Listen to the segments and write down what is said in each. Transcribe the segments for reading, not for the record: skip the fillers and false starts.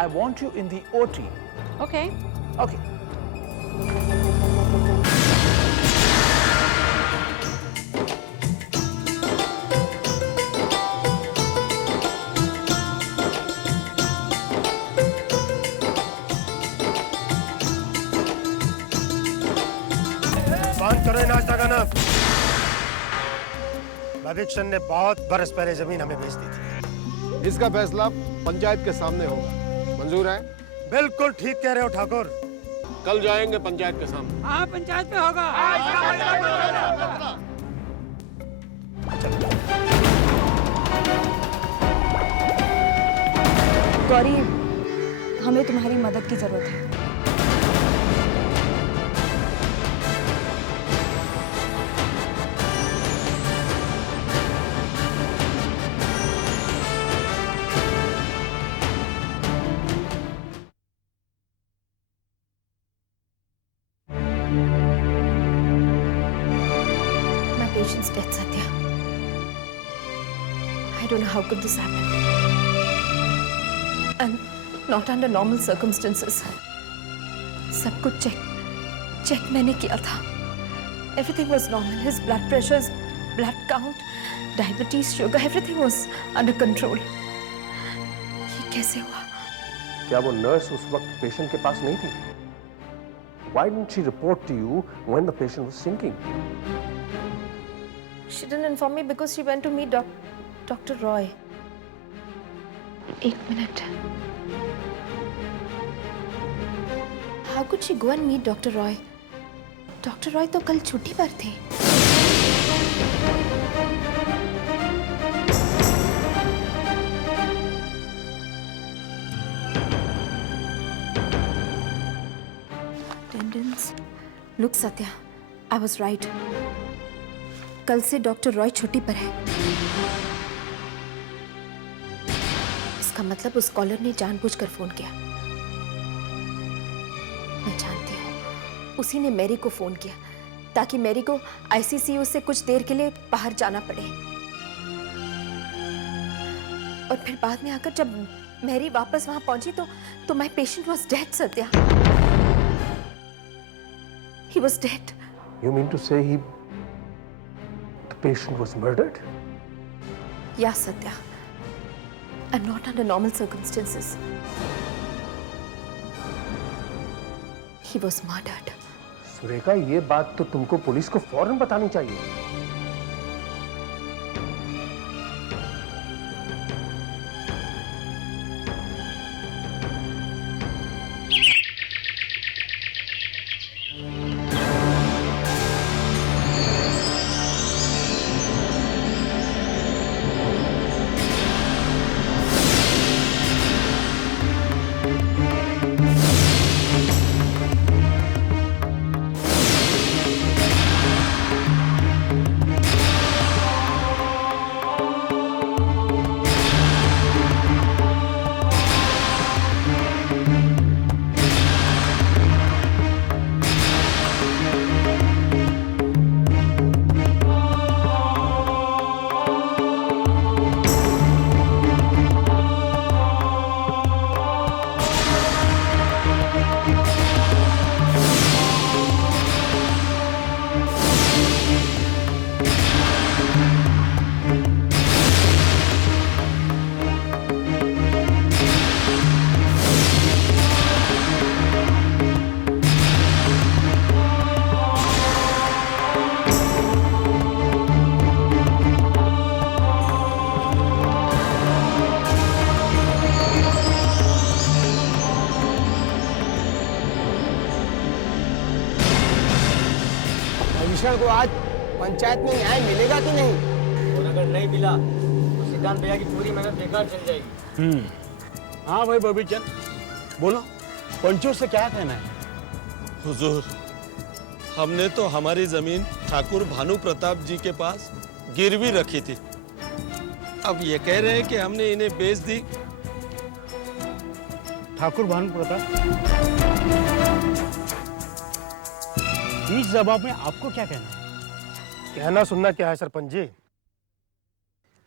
I want you in the OT. Okay. Okay. बंद करो ये नाश्ता खाना। भविष्य ने बहुत बरस पहले जमीन हमें बेच दी थी। इसका फैसला पंचायत के सामने होगा। मंजूर है? बिल्कुल ठीक कह रहे हो ठाकुर। कल जाएंगे पंचायत के सामने। हाँ, पंचायत में होगा। गौरी, हमें तुम्हारी मदद की जरूरत है। Patient's death, Satya. I don't know how could this happen. And not under normal circumstances. सब कुछ चेक मैंने किया था. Everything was normal. His blood pressures, blood count, diabetes, sugar, everything was under control. ये कैसे हुआ? क्या वो नर्स उस वक्त पेशेंट के पास नहीं थी? Why didn't she report to you when the patient was sinking? She didn't inform me because she went to meet Dr. Roy. एक minute. How could she go and meet Dr. Roy? Dr. Roy तो कल छुट्टी पर थे. Attendance. Look, Satya, I was right. कल से doctor Roy छुट्टी पर है। इसका मतलब उस कॉलर ने जानबूझकर फोन किया। मैं जानती हूँ, उसी ने मैरी को फोन किया ताकि मैरी को आईसीसीयू से कुछ देर के लिए बाहर जाना पड़े। और फिर बाद में आकर जब मैरी वापस वहां पहुंची तो my patient was dead, Satya. He was dead. You mean to say the patient was murdered? Yeah, Satya. And not under normal circumstances. He was murdered. Surekha, ये बात तो तुमको पुलिस को फौरन बतानी चाहिए। भूषण को आज पंचायत में न्याय मिलेगा कि नहीं? और अगर नहीं मिला तो सिद्धांत भैया की पूरी मेहनत बेकार चल जाएगी। हाँ भाई बबीचंद, बोलो, पंचों से क्या कहना है? हुजूर, हमने तो हमारी जमीन ठाकुर भानु प्रताप जी के पास गिरवी रखी थी। अब ये कह रहे हैं कि हमने इन्हें बेच दी। ठाकुर भानु प्रताप, इस जवाब में आपको क्या कहना है? कहना सुनना क्या है सरपंच जी,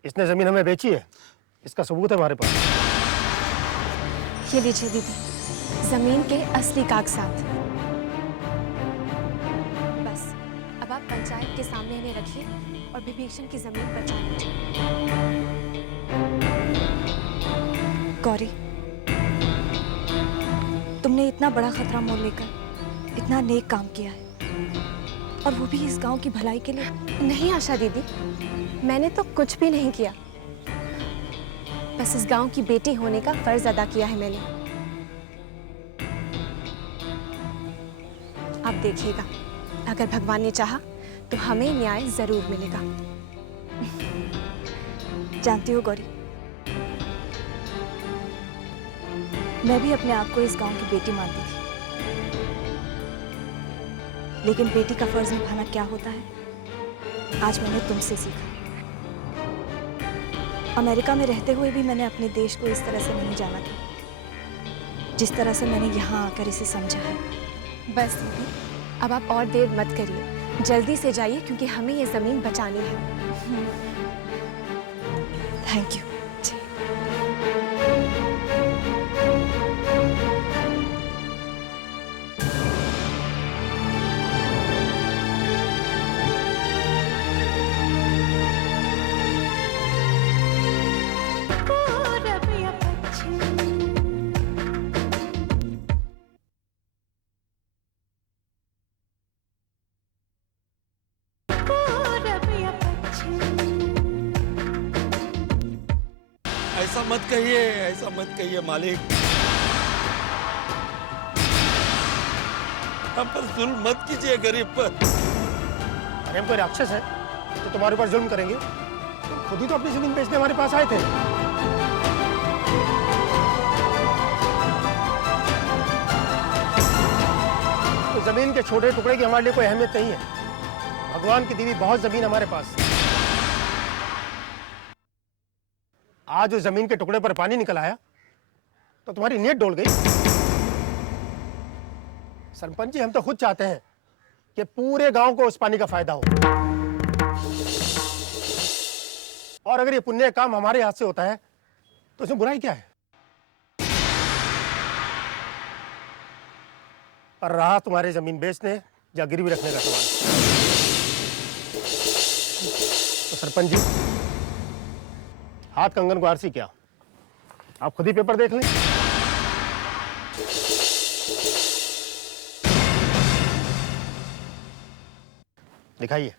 इसने जमीन हमें बेची है, इसका सबूत है हमारे पास। ये लीजिए दीदी, जमीन के असली कागजात। बस अब आप पंचायत के सामने इन्हें रखिए और विभीषण की जमीन बचा लीजिए। गौरी, तुमने इतना बड़ा खतरा मोल लेकर इतना नेक काम किया है, और वो भी इस गांव की भलाई के लिए। नहीं आशा दीदी, मैंने तो कुछ भी नहीं किया, बस इस गांव की बेटी होने का फर्ज अदा किया है मैंने। आप देखिएगा, अगर भगवान ने चाहा तो हमें न्याय जरूर मिलेगा। जानती हो गौरी, मैं भी अपने आप को इस गांव की बेटी मानती थी, लेकिन बेटी का फर्ज निभाना क्या होता है आज मैंने तुमसे सीखा। अमेरिका में रहते हुए भी मैंने अपने देश को इस तरह से नहीं जाना था जिस तरह से मैंने यहाँ आकर इसे समझा है। बस दीदी, अब आप और देर मत करिए, जल्दी से जाइए क्योंकि हमें ये जमीन बचानी है। Thank you. ऐसा मत कहिए, ऐसा मत कहिए मालिक, हम पर जुल्म मत कीजिए गरीब पर। अरे हम कोई राक्षस हैं तो तुम्हारे ऊपर जुल्म करेंगे? तुम खुद ही तो अपनी जमीन बेचने हमारे पास आए थे। तो जमीन के छोटे टुकड़े की हमारे लिए कोई अहमियत नहीं है। भगवान की दी हुई बहुत जमीन हमारे पास। आज उस जमीन के टुकड़े पर पानी निकल आया तो तुम्हारी नीयत डोल गई। सरपंच जी, हम तो खुद चाहते हैं कि पूरे गांव को उस पानी का फायदा हो, और अगर ये पुण्य काम हमारे हाथ से होता है तो इसमें बुराई क्या है? पर रहा तुम्हारे जमीन बेचने या गिरवी रखने का सवाल, तो सरपंच जी, हाथ कंगन को आरसी क्या, आप खुद ही पेपर देख लें। दिखाइए।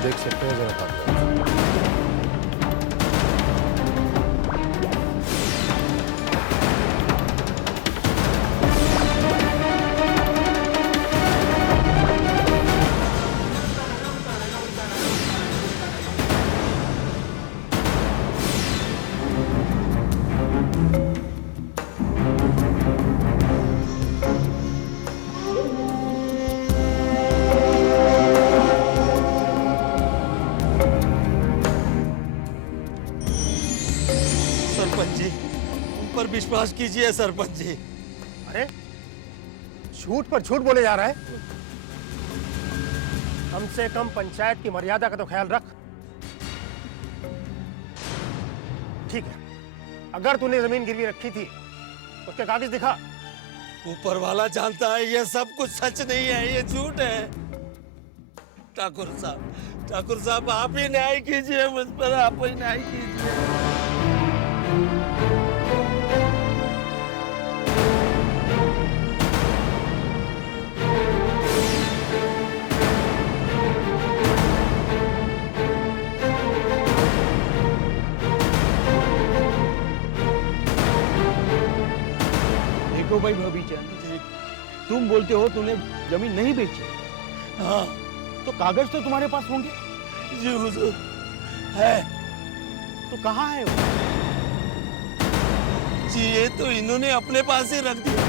देख सकते हैं जरा बात। सरपंच जी, उन पर विश्वास कीजिए सरपंच जी। अरे झूठ पर झूठ बोले जा रहा है। कम से कम पंचायत की मर्यादा का तो ख्याल रख। ठीक है, अगर तूने जमीन गिरवी रखी थी उसके कागज दिखा। ऊपर वाला जानता है ये सब कुछ सच नहीं है, ये झूठ है। ठाकुर साहब आप ही न्याय कीजिए मुझ पर, आप ही न्याय कीजिए। देखो भाई भाभी चंद, तुम बोलते हो तूने जमीन नहीं बेची, हाँ तो कागज तो तुम्हारे पास होंगे। जी हुजूर है। तो कहाँ है वो? जी ये तो इन्होंने अपने पास ही रख दिया।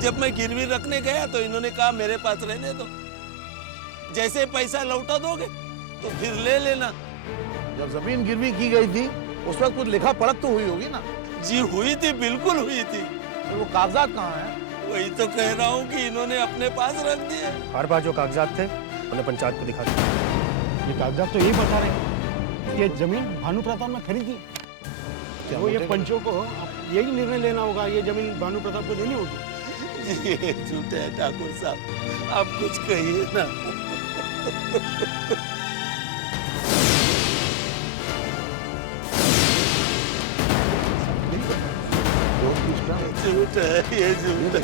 जब मैं गिरवी रखने गया तो इन्होंने कहा मेरे पास रहने दो, जैसे पैसा लौटा दोगे तो फिर ले लेना। जब जमीन गिरवी की गई थी उस वक्त कुछ लिखा पढ़त तो हुई होगी ना? जी हुई थी, बिल्कुल हुई थी। तो वो कागजात कहाँ हैं? वही तो कह रहा हूँ कि इन्होंने अपने पास रख दिए। हर बार जो कागजात थे उन्हें पंचायत को दिखा दिया। ये कागजात तो यही बता रहे हैं कि ये जमीन भानु प्रताप ने खरीदी। वो ये पंचों को अब यही निर्णय लेना होगा, ये जमीन भानु प्रताप को देनी होगी। जी ये झूठे है ठाकुर साहब, आप कुछ कहिए ना। झूठ है, ये झूठ है।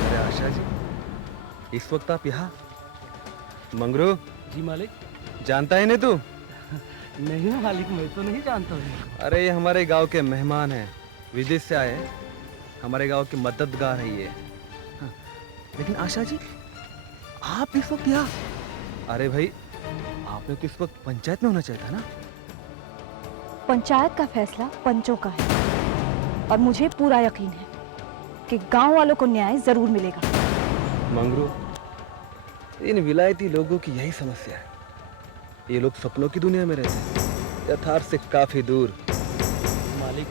अरे आशा जी, इस वक्त आप यहाँ? मंगरू जी मालिक। जानता है नहीं तू? नहीं मालिक, मैं तो नहीं जानता हूँ। अरे ये हमारे गांव के मेहमान हैं, विदेश से आए हैं, हमारे गांव के मददगार है ये। हाँ, लेकिन आशा जी आप इस वक्त यहाँ? अरे भाई आपने तो इस वक्त पंचायत में होना चाहिए था ना? पंचायत का फैसला पंचों का है और मुझे पूरा यकीन है कि गांव वालों को न्याय जरूर मिलेगा। मंगरू, इन विलायती लोगों की यही समस्या है। ये लोग सपनों की दुनिया में रहते हैं, यथार्थ से काफी दूर। मालिक,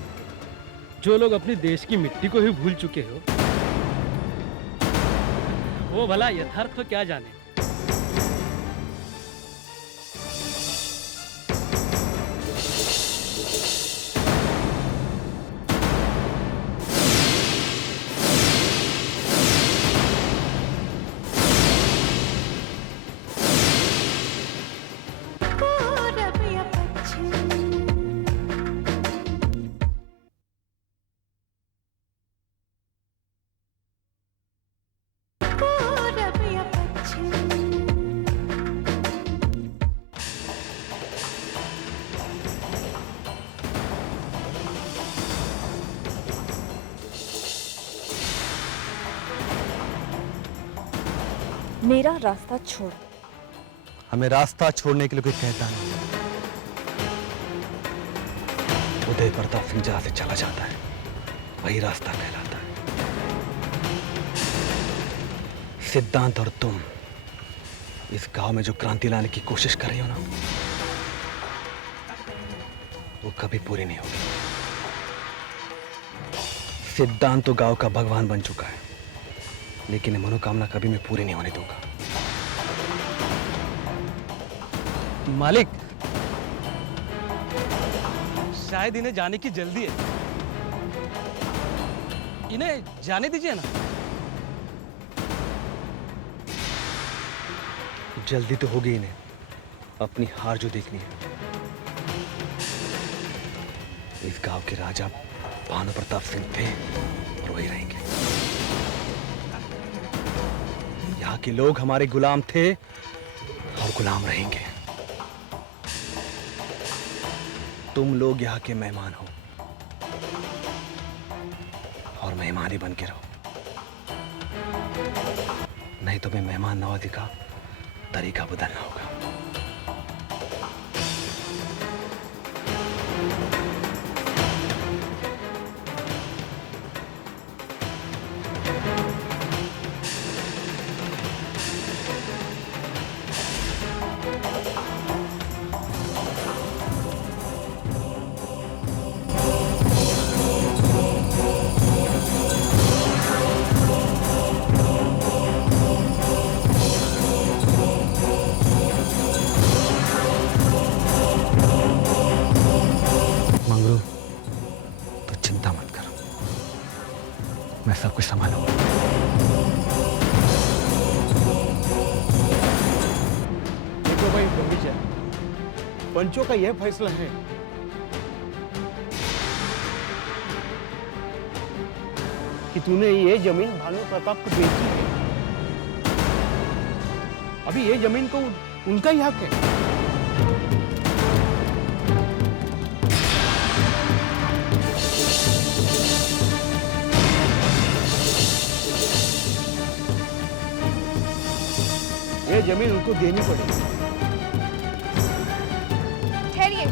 जो लोग अपने देश की मिट्टी को ही भूल चुके हो, वो भला यथार्थ को क्या जाने। मेरा रास्ता छोड़। हमें रास्ता छोड़ने के लिए कोई कहता नहीं। उदय प्रताप सिंह जहां से चला जाता है वही रास्ता कहलाता है। सिद्धांत और तुम इस गांव में जो क्रांति लाने की कोशिश कर रही हो ना, वो कभी पूरी नहीं होगी। सिद्धांत तो गांव का भगवान बन चुका है, लेकिन मनोकामना कभी मैं पूरी नहीं होने दूंगा। मालिक, शायद इन्हें जाने की जल्दी है, इन्हें जाने दीजिए ना। जल्दी तो होगी इन्हें अपनी हार जो देखनी है। इस गांव के राजा भानु प्रताप सिंह थे और वही रहेंगे। यहाँ के लोग हमारे गुलाम थे और गुलाम रहेंगे। तुम लोग यहाँ के मेहमान हो और मेहमान ही बन के रहो, नहीं तो मैं मेहमान नवाजी का तरीका बदलना होगा। पंचों का यह फैसला है कि तूने ये जमीन भानु प्रताप को बेची है। अभी ये जमीन को उनका ही हक है। ये जमीन उनको देनी पड़ेगी। ठहरिए।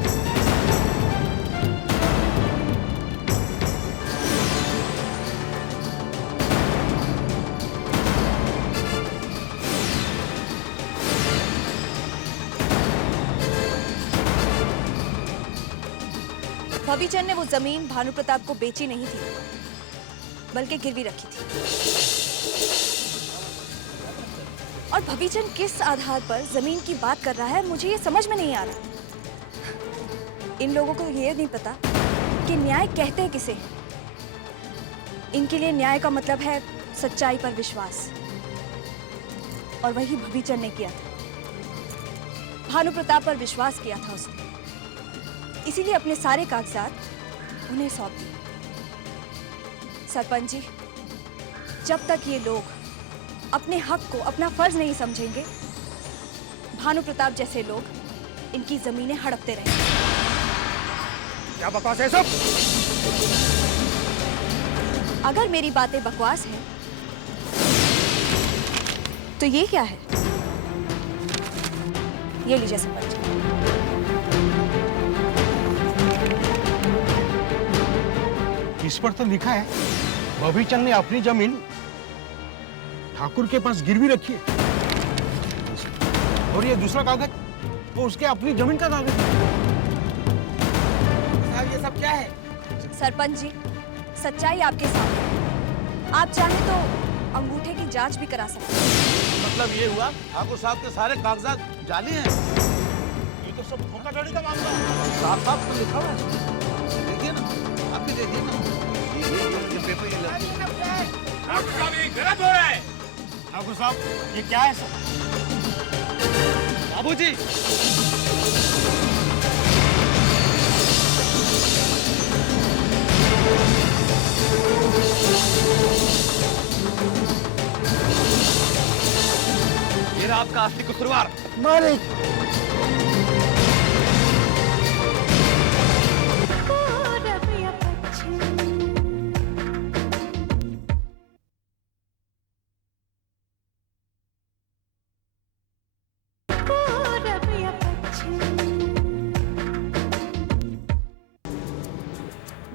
भविचंद ने वो जमीन भानु प्रताप को बेची नहीं थी, बल्कि गिरवी रखी थी। और भविचंद किस आधार पर जमीन की बात कर रहा है, मुझे ये समझ में नहीं आ रहा। इन लोगों को ये नहीं पता कि न्याय कहते हैं किसे। इनके लिए न्याय का मतलब है सच्चाई पर विश्वास, और वही भविचंद ने किया था। भानु प्रताप पर विश्वास किया था उसने, इसीलिए अपने सारे कागजात उन्हें सौंप दिए। सरपंच जी, जब तक ये लोग अपने हक को अपना फर्ज नहीं समझेंगे, भानु प्रताप जैसे लोग इनकी जमीनें हड़पते रहेंगे। क्या बकवास है सब? अगर मेरी बातें बकवास हैं, तो ये क्या है? ये लीजिए सरपंच। इस पर तो लिखा है भविचंद ने अपनी जमीन ठाकुर के पास गिरवी रखी है, और ये दूसरा कागज वो उसके अपनी जमीन का कागज है। साहब, ये सब क्या है? सरपंच जी, सच्चाई आपके सामने। आप चाहें तो अंगूठे की जांच भी करा सकते हैं। मतलब ये हुआ ठाकुर साहब के सारे कागजात जाली हैं? ये तो सब धोखाधड़ी का मामला है। साफ साफ तो लिखा हुआ है, देखिए ना, आप भी देखिए ना, ये पेपर ये ठाकुर साहब ये गलत हो रहा है। ठाकुर साहब, ये क्या है सर? बाबूजी, ये रहा आपका असली कसूरवार। मालिक,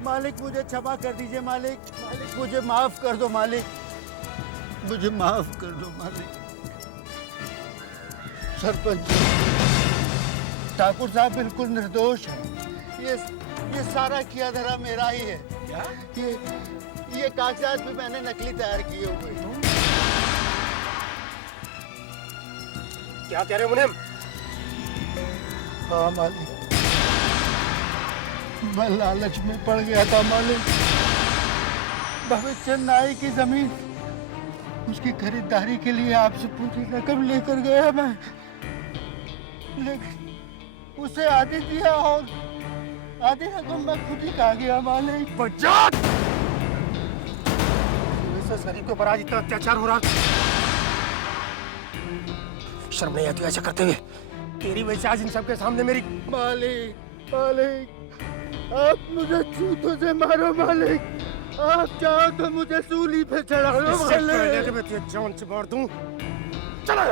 मालिक मुझे क्षमा कर दीजिए मालिक। मालिक मुझे माफ कर दो मालिक, मुझे माफ कर दो मालिक। सरपंच, ठाकुर साहब बिल्कुल निर्दोष है। ये सारा किया धरा मेरा ही है। क्या? ये कागजात भी मैंने नकली तैयार किए हुए हैं। क्या कह रहे हो मुनीम? हाँ मालिक, मैं लालच में पड़ गया था मालिक। भविचंद नाई की जमीन, उसकी खरीदारी के लिए आपसे पूरी रकम लेकर गया मैं, लेकिन उसे आधी दिया और आधी रकम मैं खुद ही खा गया मालिक। बच्चा! गरीब के ऊपर आज इतना अत्याचार हो रहा, शर्म नहीं आती ऐसा करते हुए? तेरी वजह से आज इन सबके सामने मेरी। मालिक, मालिक, आप मुझे जूतों से मारो मालिक, आप चाहो तो मुझे सूली पे चढ़ा लो मालिक। मैं तुझे जान से मार दूं। चला